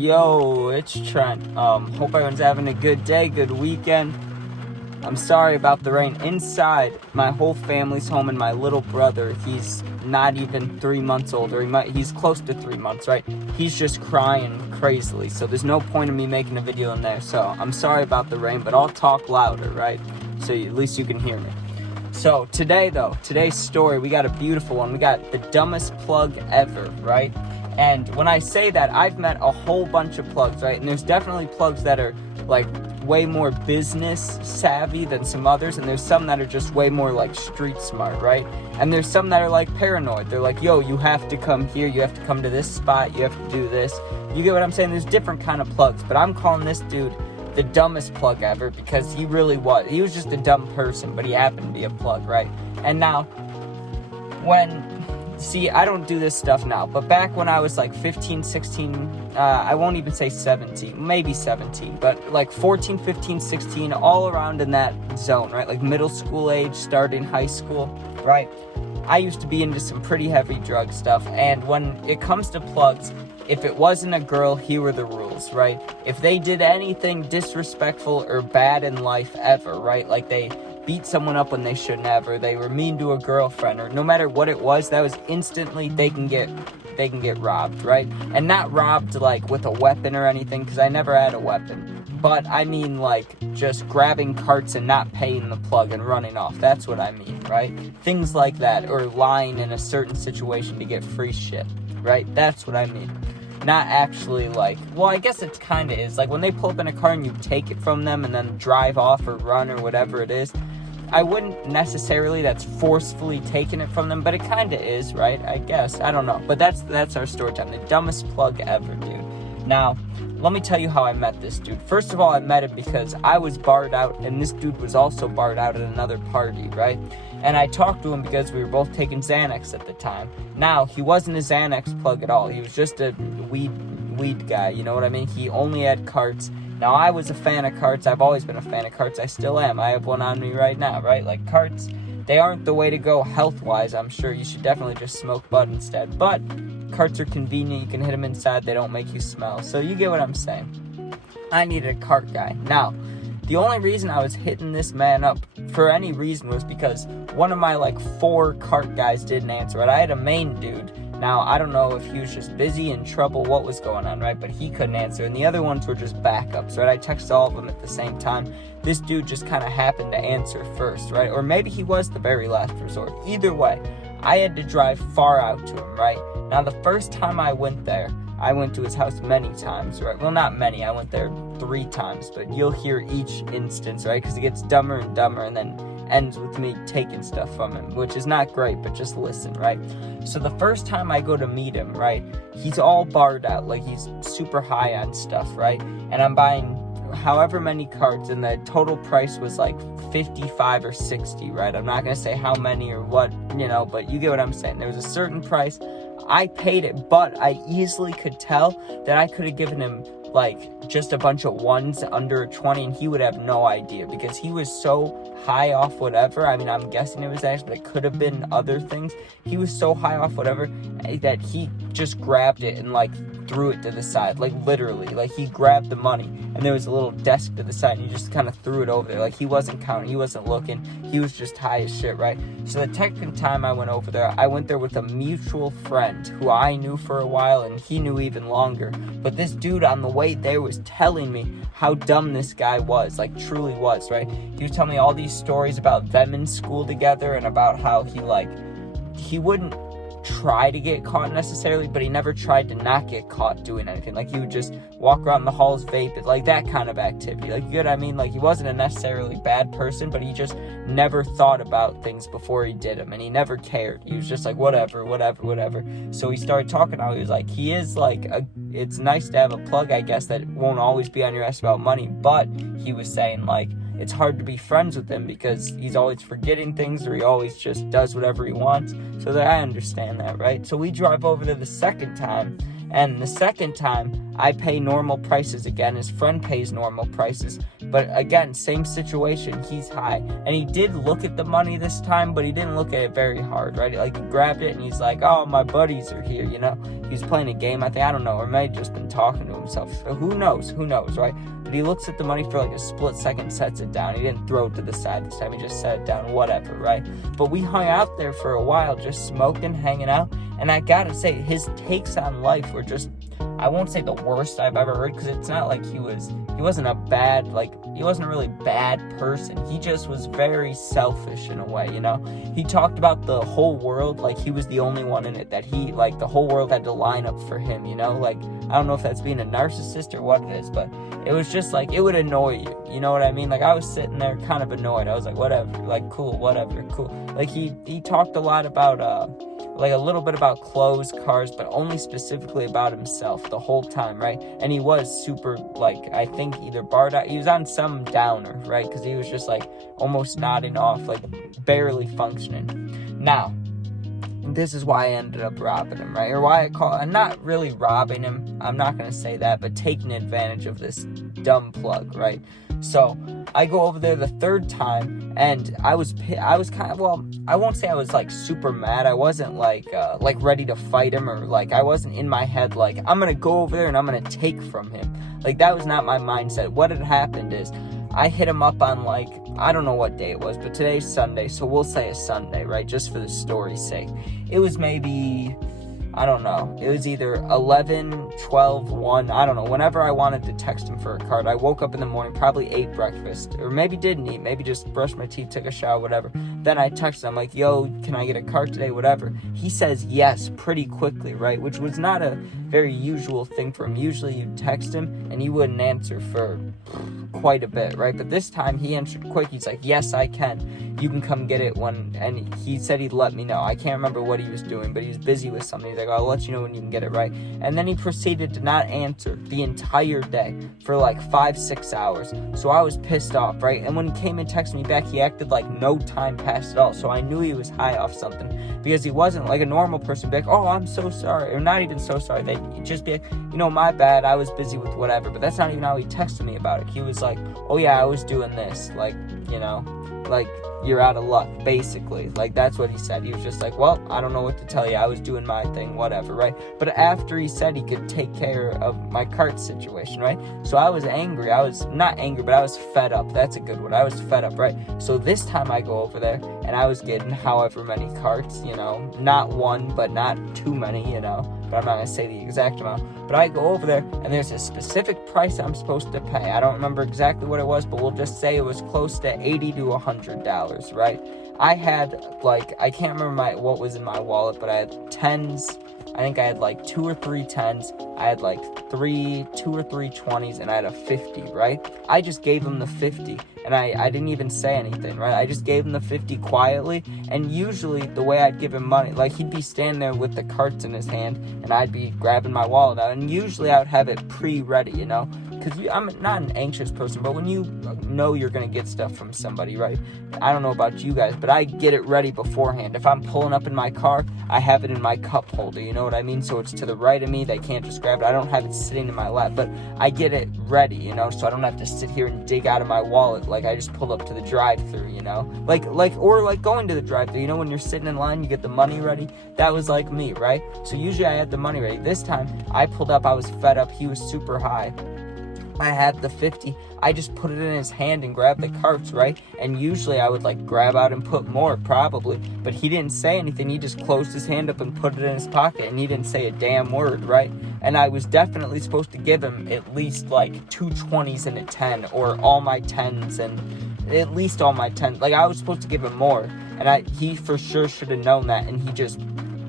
Yo, it's Trent. Hope everyone's having a good day, good weekend. I'm sorry about the rain. Inside, my whole family's home and my little brother, he's not even 3 months old, or he's close to 3 months, right? He's just crying crazily, so there's no point in me making a video in there. So I'm sorry about the rain, but I'll talk louder, right? So at least you can hear me. So today's story, we got a beautiful one. We got the dumbest plug ever, right? And when I say that, I've met a whole bunch of plugs, right? And there's definitely plugs that are like way more business savvy than some others, and there's some that are just way more like street smart, right? And there's some that are like paranoid. They're like, yo, you have to come here, you have to come to this spot, you have to do this. You get what I'm saying? There's different kind of plugs, but I'm calling this dude the dumbest plug ever because he really was. He was just a dumb person, but he happened to be a plug, right? And now, I don't do this stuff now, but back when I was like 15, 16, I won't even say 17, maybe 17, but like 14, 15, 16, all around in that zone, right? Like middle school age, starting high school, right? I used to be into some pretty heavy drug stuff, and when it comes to plugs, if it wasn't a girl, here were the rules, right? If they did anything disrespectful or bad in life ever, right? Like they beat someone up when they shouldn't have, or they were mean to a girlfriend, or no matter what it was, that was instantly they can get robbed, right? And not robbed like with a weapon or anything, because I never had a weapon. But I mean like just grabbing carts and not paying the plug and running off. That's what I mean, right? Things like that, or lying in a certain situation to get free shit, right? That's what I mean. Not actually like, well, I guess it kind of is. Like when they pull up in a car and you take it from them and then drive off or run or whatever it is, I wouldn't necessarily, that's forcefully taking it from them, but it kind of is, right? I guess. I don't know. But that's our story time. The dumbest plug ever, dude. Now, let me tell you how I met this dude. First of all, I met him because I was barred out, and this dude was also barred out at another party, right? And I talked to him because we were both taking Xanax at the time. Now, he wasn't a Xanax plug at all. He was just a weed guy, you know what I mean? He only had carts. Now, I was a fan of carts. I've always been a fan of carts. I still am. I have one on me right now, right? Like, carts, they aren't the way to go health-wise. I'm sure you should definitely just smoke bud instead. But carts are convenient. You can hit them inside. They don't make you smell. So you get what I'm saying. I needed a cart guy. Now, the only reason I was hitting this man up for any reason was because one of my, 4 cart guys didn't answer it. I had a main dude. Now, I don't know if he was just busy, in trouble, what was going on, right? But he couldn't answer, and the other ones were just backups, right? I texted all of them at the same time. This dude just kind of happened to answer first, right? Or maybe he was the very last resort. Either way, I had to drive far out to him, right? Now, the first time I went there, I went to his house many times, right? Well, not many. I went there 3 times, but you'll hear each instance, right? Because it gets dumber and dumber, and then ends with me taking stuff from him, which is not great, but just listen, right? So the first time I go to meet him, right, he's all barred out, like he's super high on stuff, right? And I'm buying however many carts, and the total price was like 55 or 60, right? I'm not gonna say how many or what, but you get what I'm saying. There was a certain price. I paid it, but I easily could tell that I could have given him just a bunch of ones under 20, and he would have no idea because he was so high off whatever. I mean, I'm guessing it was X, but it could have been other things. He was so high off whatever that he just grabbed it and threw it to the side, literally. He grabbed the money, and there was a little desk to the side, and he just kind of threw it over there. He wasn't counting, he wasn't looking, he was just high as shit, right? So the second time I went over there, I went there with a mutual friend who I knew for a while, and he knew even longer. But this dude on the way there was telling me how dumb this guy was, truly was, right? He was telling me all these stories about them in school together, and about how he wouldn't try to get caught necessarily, but he never tried to not get caught doing anything. He would just walk around the halls vaping, that kind of activity. You get what I mean? He wasn't a necessarily bad person, but he just never thought about things before he did them, and he never cared. He was just whatever. So he started talking how he was he is it's nice to have a plug, I guess, that won't always be on your ass about money, but he was saying it's hard to be friends with him because he's always forgetting things, or he always just does whatever he wants. So that I understand that, right? So we drive over there the second time, and the second time I pay normal prices again. His friend pays normal prices, But again, same situation, he's high. And he did look at the money this time, but he didn't look at it very hard, right? Like, he grabbed it and he's like, oh, my buddies are here, you know? He was playing a game, I think, I don't know, or may have just been talking to himself. Who knows, right? But he looks at the money for like a split second, sets it down. He didn't throw it to the side this time, he just set it down, whatever, right? But we hung out there for a while, just smoking, hanging out. And I gotta say, his takes on life were just, I won't say the worst I've ever heard, because it's not like he wasn't a bad, like, he wasn't a really bad person. He just was very selfish in a way, you know? He talked about the whole world like he was the only one in it, that he, like, the whole world had to line up for him, you know? Like, I don't know if that's being a narcissist or what it is, but it was just, like, it would annoy you know what I mean? Like, I was sitting there kind of annoyed. I was like, whatever, like, cool, whatever, cool. Like, he talked a lot about, like, a little bit about clothes, cars, but only specifically about himself the whole time, right? And he was super, like, I think either barred out, he was on some downer, right? Because he was just, like, almost nodding off, like, barely functioning. Now, this is why I ended up robbing him, right? Or why I'm not really robbing him, I'm not going to say that, but taking advantage of this dumb plug, right? So I go over there the third time, and I was kind of, well, I won't say I was like super mad. I wasn't like ready to fight him, or like I wasn't in my head like I'm gonna go over there and I'm gonna take from him. Like, that was not my mindset. What had happened is I hit him up on, like, I don't know what day it was, but today's Sunday, so we'll say a Sunday, right? Just for the story's sake. It was maybe, I don't know, it was either 11, 12, 1, I don't know, whenever I wanted to text him for a card. I woke up in the morning, probably ate breakfast, or maybe didn't eat, maybe just brushed my teeth, took a shower, whatever. Then I texted him, like, yo, can I get a card today, whatever. He says yes pretty quickly, right, which was not a very usual thing for him. Usually you'd text him, and he wouldn't answer for quite a bit, right? But this time he answered quick. He's like, yes, I can. You can come get it when, and he said he'd let me know. I can't remember what he was doing, but he was busy with something. He's like, I'll let you know when you can get it, right? And then he proceeded to not answer the entire day for like 5-6 hours. So I was pissed off, right? And when he came and texted me back, he acted like no time passed at all. So I knew he was high off something, because he wasn't like a normal person, be like, oh, I'm so sorry, or not even so sorry. They'd just be like, you know, my bad, I was busy with whatever. But that's not even how he texted me about it. He was like, oh yeah, I was doing this, like, you know, like, you're out of luck, basically. Like, that's what he said. He was just like, well, I don't know what to tell you, I was doing my thing, whatever, right? But after he said he could take care of my cart situation, right? So I was angry. I was not angry, but I was fed up. That's a good word. I was fed up, right? So this time I go over there, and I was getting however many carts, you know, not one, but not too many, you know, but I'm not going to say the exact amount. But I go over there, and there's a specific price I'm supposed to pay. I don't remember exactly what it was, but we'll just say it was close to $80 to $100, right? I had, like, I can't remember what was in my wallet, but I had 10s. I think I had like 2 or 3 10s. I had like 2 or 3 20s, and I had a 50, right? I just gave him the 50, and I didn't even say anything, right? I just gave him the 50 quietly. And usually the way I'd give him money, like, he'd be standing there with the carts in his hand, and I'd be grabbing my wallet out, and usually I would have it pre-ready, you know, because I'm not an anxious person, but when you know you're going to get stuff from somebody, right? I don't know about you guys, but I get it ready beforehand. If I'm pulling up in my car, I have it in my cup holder, you know what I mean? So it's to the right of me, they can't just grab it. I don't have it sitting in my lap, but I get it ready, you know, so I don't have to sit here and dig out of my wallet like I just pulled up to the drive-thru, you know? Or going to the drive-thru, you know, when you're sitting in line, you get the money ready. That was like me, right? So usually I had the money ready. This time, I pulled up, I was fed up, he was super high. I had the 50, I just put it in his hand and grabbed the carts, right? And usually I would like grab out and put more, probably, but he didn't say anything. He just closed his hand up and put it in his pocket, and he didn't say a damn word, right? And I was definitely supposed to give him at least like 2 20s and a 10, or all my 10s, and at least all my 10s. Like, I was supposed to give him more, and he for sure should have known that, and he just,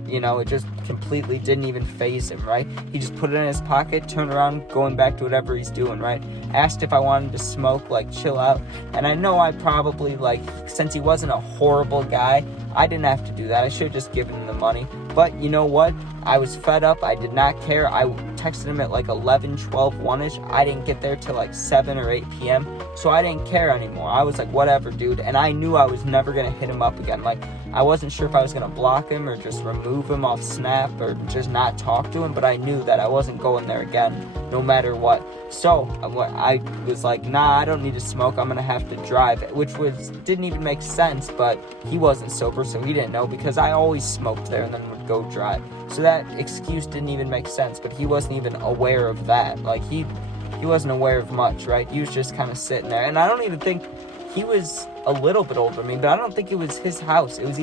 you know, it just completely didn't even faze him, right? He just put it in his pocket, turned around, going back to whatever he's doing, right? Asked if I wanted to smoke, like, chill out. And I know I probably, like, since he wasn't a horrible guy, I didn't have to do that. I should have just given him the money. But you know what? I was fed up. I did not care. I texted him at like 11, 12, 1-ish. I didn't get there till like 7 or 8 p.m. So I didn't care anymore. I was like, whatever, dude. And I knew I was never going to hit him up again. Like, I wasn't sure if I was going to block him or just remove him off Snap or just not talk to him. But I knew that I wasn't going there again, no matter what. So I was like, nah, I don't need to smoke. I'm going to have to drive, which didn't even make sense. But he wasn't sober, so he didn't know, because I always smoked there and then would go drive. So that excuse didn't even make sense, but he wasn't even aware of that. Like, he wasn't aware of much, right? He was just kind of sitting there. And I don't even think he was a little bit older than me, but I don't think it was his house. It was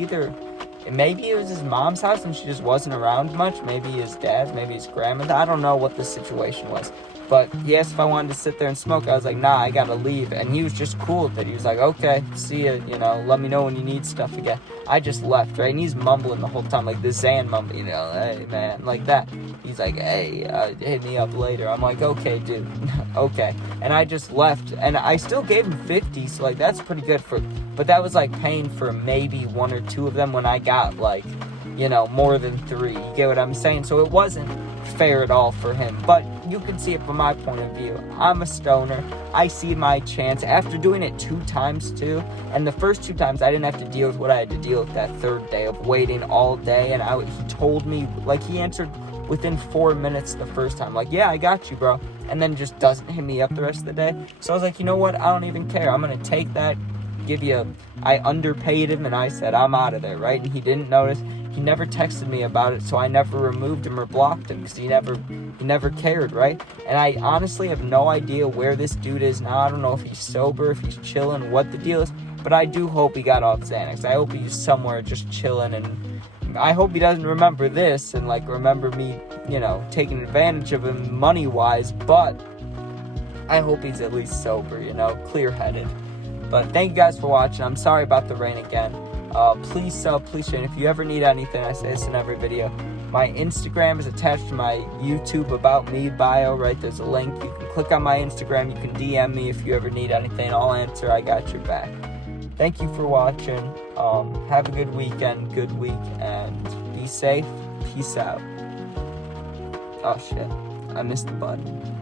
maybe it was his mom's house and she just wasn't around much. Maybe his dad, maybe his grandmother. I don't know what the situation was. But he asked if I wanted to sit there and smoke. I was like, nah, I gotta leave. And he was just cool with it. He was like, okay, see ya, let me know when you need stuff again. I just left, right? And he's mumbling the whole time, like the Zan mumble, hey, man, like that. He's like, hey, hit me up later. I'm like, okay, dude, okay. And I just left. And I still gave him 50, so, like, that's pretty good but that was, like, paying for maybe 1 or 2 of them when I got, like, more than 3. You get what I'm saying? So it wasn't fair at all for him. But you can see it from my point of view. I'm a stoner. I see my chance after doing it 2 times too. And the first 2 times I didn't have to deal with what I had to deal with that third day of waiting all day. And he told me, like, he answered within 4 minutes the first time, like, yeah, I got you, bro. And then just doesn't hit me up the rest of the day. So I was like, you know what? I don't even care. I'm going to take that, I underpaid him, and I said, I'm out of there, right? And he didn't notice. He never texted me about it, so I never removed him or blocked him, because he never cared, right? And I honestly have no idea where this dude is now. I don't know if he's sober, if he's chilling, what the deal is, but I do hope he got off Xanax. I hope he's somewhere just chilling, and I hope he doesn't remember this and, like, remember me, taking advantage of him money-wise, but I hope he's at least sober, clear-headed. But thank you guys for watching. I'm sorry about the rain again. Please sub, please share. And if you ever need anything, I say this in every video. My Instagram is attached to my YouTube About Me bio, right? There's a link. You can click on my Instagram. You can DM me if you ever need anything. I'll answer. I got your back. Thank you for watching. Have a good weekend, good week, and be safe. Peace out. Oh, shit. I missed the button.